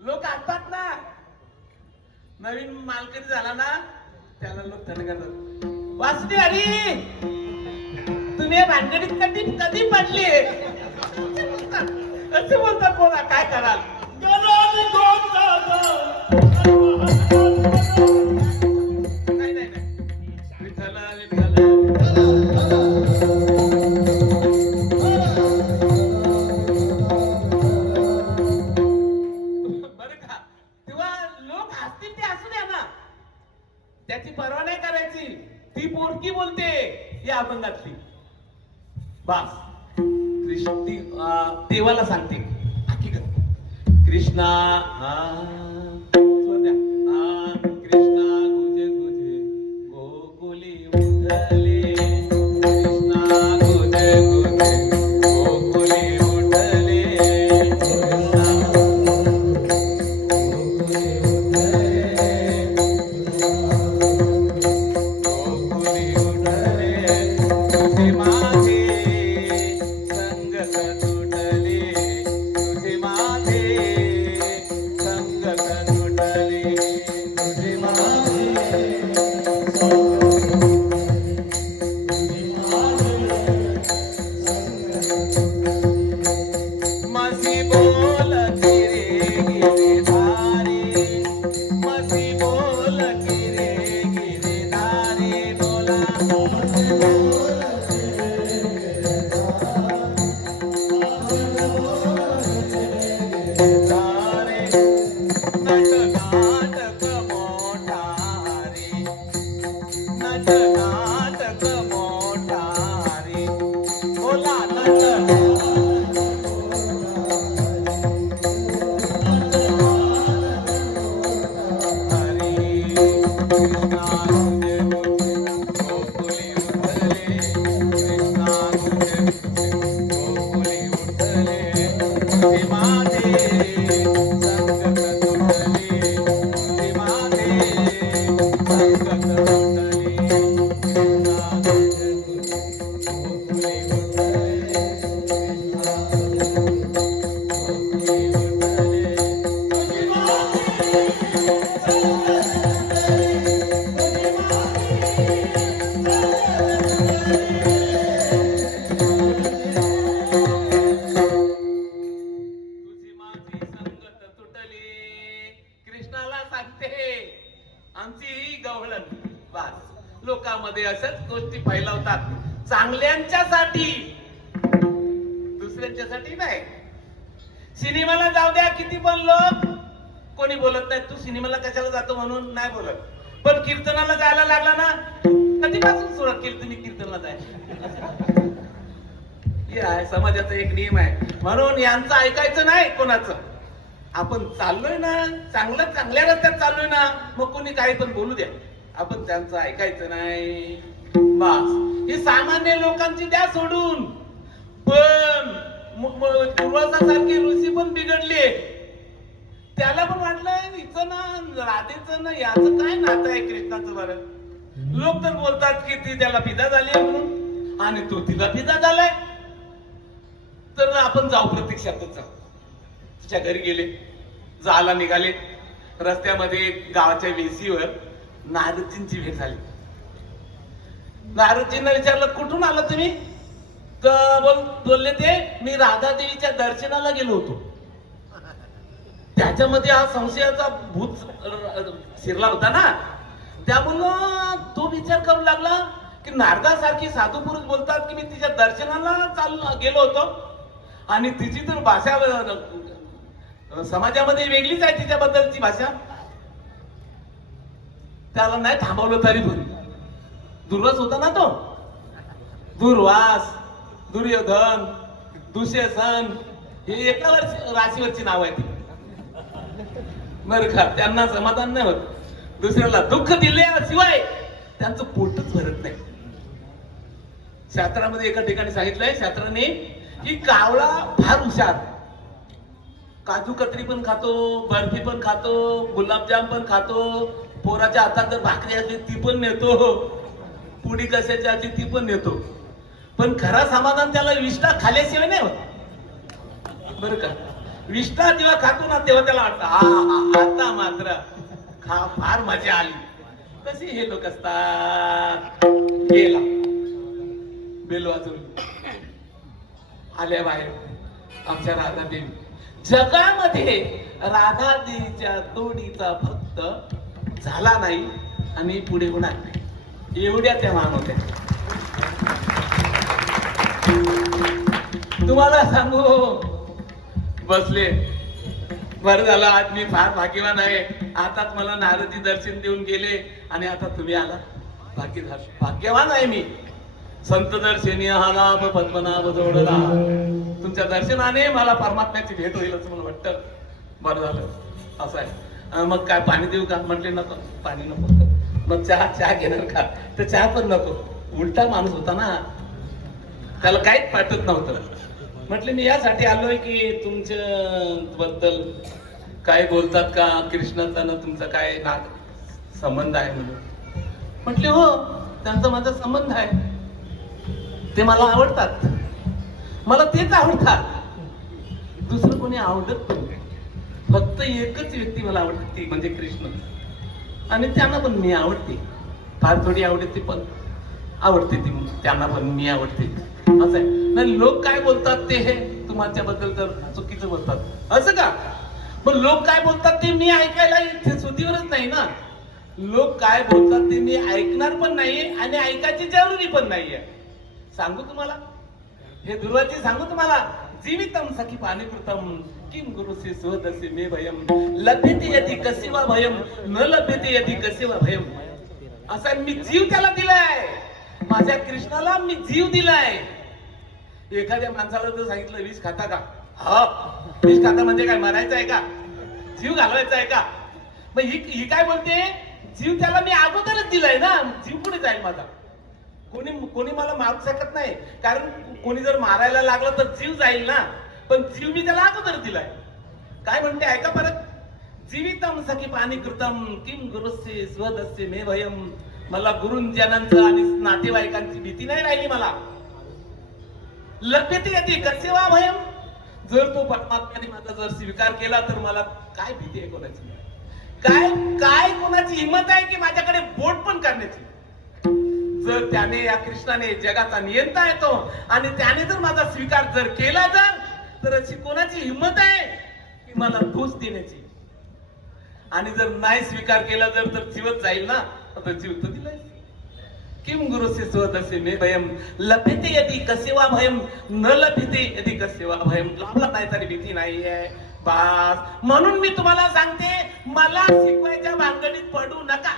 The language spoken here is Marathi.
लोक ना नवीन मालकरी झाला ना त्याला लोक करतात वासुदेव अरे तुम्ही या भानगडीत कधी कधी पडली असं बोलतात बोला काय कराल बस. कृष्ण देवाला सांगते. हकीकत कृष्णा Amém. आमची गवळण. बस. लोकांमध्ये असंच गोष्टी फैलवतात. चांगल्यांच्यासाठी. दुसऱ्यांच्यासाठी नाही. सिनेमाला जाऊ द्या किती पण लोक. कोणी बोलत नाही तू सिनेमाला कशाला जातो म्हणून? नाही बोलत. पण कीर्तनाला जायला लागला ना कधीपासून सुरुवात केली तुम्ही कीर्तनाला जाय हे आहे समाजाचा एक नियम आहे. म्हणून यांचं ऐकायचं नाही कोणाचं. आपण चाललोय ना चांगलं चांगल्या रस्त्यात चाललोय ना मग कोणी काही पण बोलू द्या. आपण त्यांचं ऐकायचं नाही. बस. हे सामान्य लोकांची द्या सोडून. पण म- ऋषी पण बिघडले. त्याला पण वाटलं हिचं ना राधेचं ना याचं काय नातं आहे कृष्णाचं बरं? लोक तर बोलतात की ती त्याला पिता झाली आहे म्हणून. आणि तो तिला पिता झालाय. तर आपण जाऊ प्रत्यक्षातच जाऊ. तिच्या घरी गेले जायला निघाले. रस्त्यामध्ये गावाच्या वेसीवर नारदजींची भेट झाली. नारदजींना विचारलं कुठून आला तुम्ही? तर बोल बोलले ते मी राधा देवीच्या दर्शनाला गेलो होतो. त्याच्यामध्ये हा संशयाचा भूत शिरला होता ना. त्यामुळं तो विचार करू लागला की नारदासारखी साधू पुरुष बोलतात की मी तिच्या दर्शनाला चाल गेलो होतो. आणि तिची तर भाषा समाजामध्ये वेगळीच आहे तिच्याबद्दलची भाषा. त्याला नाही थांबवलं तरी पण. दुर्वास होता ना तो? दुर्वास दुर्योधन दुशेसन हे एका वर्ष राशीवरची नाव आहे ती बरं का त्यांना समाधान नाही होत. दुसऱ्याला दुःख दिल्याशिवाय त्यांचं पोटच भरत नाही. शास्त्रामध्ये एका ठिकाणी सांगितलंय शास्त्राने की कावळा फार हुशार. काजू कतरी पण खातो बर्फी पण खातो गुलाबजाम पण खातो. पोराच्या हातात जर भाकरी असली ती पण नेतो. पुडी कशाची असली ती पण नेतो. पण खरा समाधान त्याला विष्ठा खाल्याशिवाय नाही होत. बरं का? विष्ठा जेव्हा खातो ना तेव्हा त्याला वाटतं हा हा आता मात्र खा फार मजा आली. कसे हे लोक असतात. गेला. बेल वाजवली. आल्या बाहेर. आमच्या राधा देवी जगामध्ये राधादेवीच्या तोडीचा भक्त झाला नाही आणि पुढे होणार नाही. एवढ्या त्या मान होत्या तुम्हाला सांगू बसले. बरं झालं आज मी फार भाग्यवान आहे. आताच मला नारदी दर्शन देऊन गेले आणि आता तुम्ही आला. भाग्य भाग्यवान आहे मी. संत दर्शनी हा लाभ पद्मनाभ जोडला. तुमच्या दर्शनाने मला परमात्म्याची भेट होईल असं मला वाटतं. बरं झालं. असं आहे. मग काय पाणी देऊ का? म्हटले नको. पाणी नको. मग चहा चहा घेणार का? तर चहा पण नको. उलटा माणूस होता ना. त्याला काहीच पाठवत नव्हतं. म्हटले मी यासाठी आलोय की तुमच्या बद्दल काय बोलतात का? कृष्णाचा ना तुमचा काय ना संबंध आहे म्हणून. म्हटले हो त्यांचा माझा संबंध आहे. ते मला आवडतात. मला तेच आवडतात. दुसरं कोणी आवडत नाही. फक्त एकच व्यक्ती मला आवडते ती म्हणजे कृष्ण. आणि त्यांना पण मी आवडते. फार थोडी आवडते पण आवडते ती त्यांना पण मी आवडते. असं आहे. नाही लोक काय बोलतात ते हे तुमच्या बद्दल तर चुकीचं बोलतात. असं का? पण लोक काय बोलतात ते मी ऐकायला इथे सुधीवरच नाही ना. लोक काय बोलतात ते मी ऐकणार पण नाहीये आणि ऐकायची जरुरी पण नाहीये. सांगू तुम्हाला? हे दुर्वाची सांगू तुम्हाला जीवितम सखी पाणीकृतम किम गुरुसे स्वदसे मे भयम लभ्यते यदि कसिवा भयम न लभ्यते यदि कसिवा भयम. असा मी जीव त्याला दिलाय. माझ्या कृष्णाला मी जीव दिलाय. एखाद्या माणसाला जर सांगितलं विष खाता का? हा. विष खाता म्हणजे काय मरायचं आहे का? जीव घालवायचा आहे का? मग ही ही काय बोलते? जीव त्याला मी अगोदरच दिलाय ना. जीव कुठे जाईल माझा? कोणी कोणी मला मारू शकत नाही. कारण कोणी जर मारायला लागलं तर जीव जाईल ना. पण जीव मी त्याला अगोदर दिलाय. काय म्हणते ऐका परत. जीवितम सखी पाणी कृतम किम गुरुस्य स्वदस्य मे भयम. मला गुरुंजनांचं आणि नातेवाईकांची भीती नाही राहिली मला. लभ्यते कसे वा भयम? जर तो परमात्म्याने माझा जर स्वीकार केला तर मला काय भीती आहे कोणाची? काय काय कोणाची हिंमत आहे की माझ्याकडे बोट पण करण्याची? जर त्याने या कृष्णाने जगाचा नियंता येतो आणि त्याने जर माझा स्वीकार जर केला जर तर अशी कोणाची हिंमत आहे की मला दोष देण्याची? आणि जर नाही स्वीकार केला जर तर जीवत जाईल ना? तर जीव तर दिलाय. किम गुरुसे स्वदसे मे भयम लभ्यते यदि कसेवा भयम न लभिते यदि कसेवा भयम. लाभला नाही तरी भीती नाहीये बास. म्हणून मी तुम्हाला सांगते मला शिकवायच्या भानगडीत पडू नका.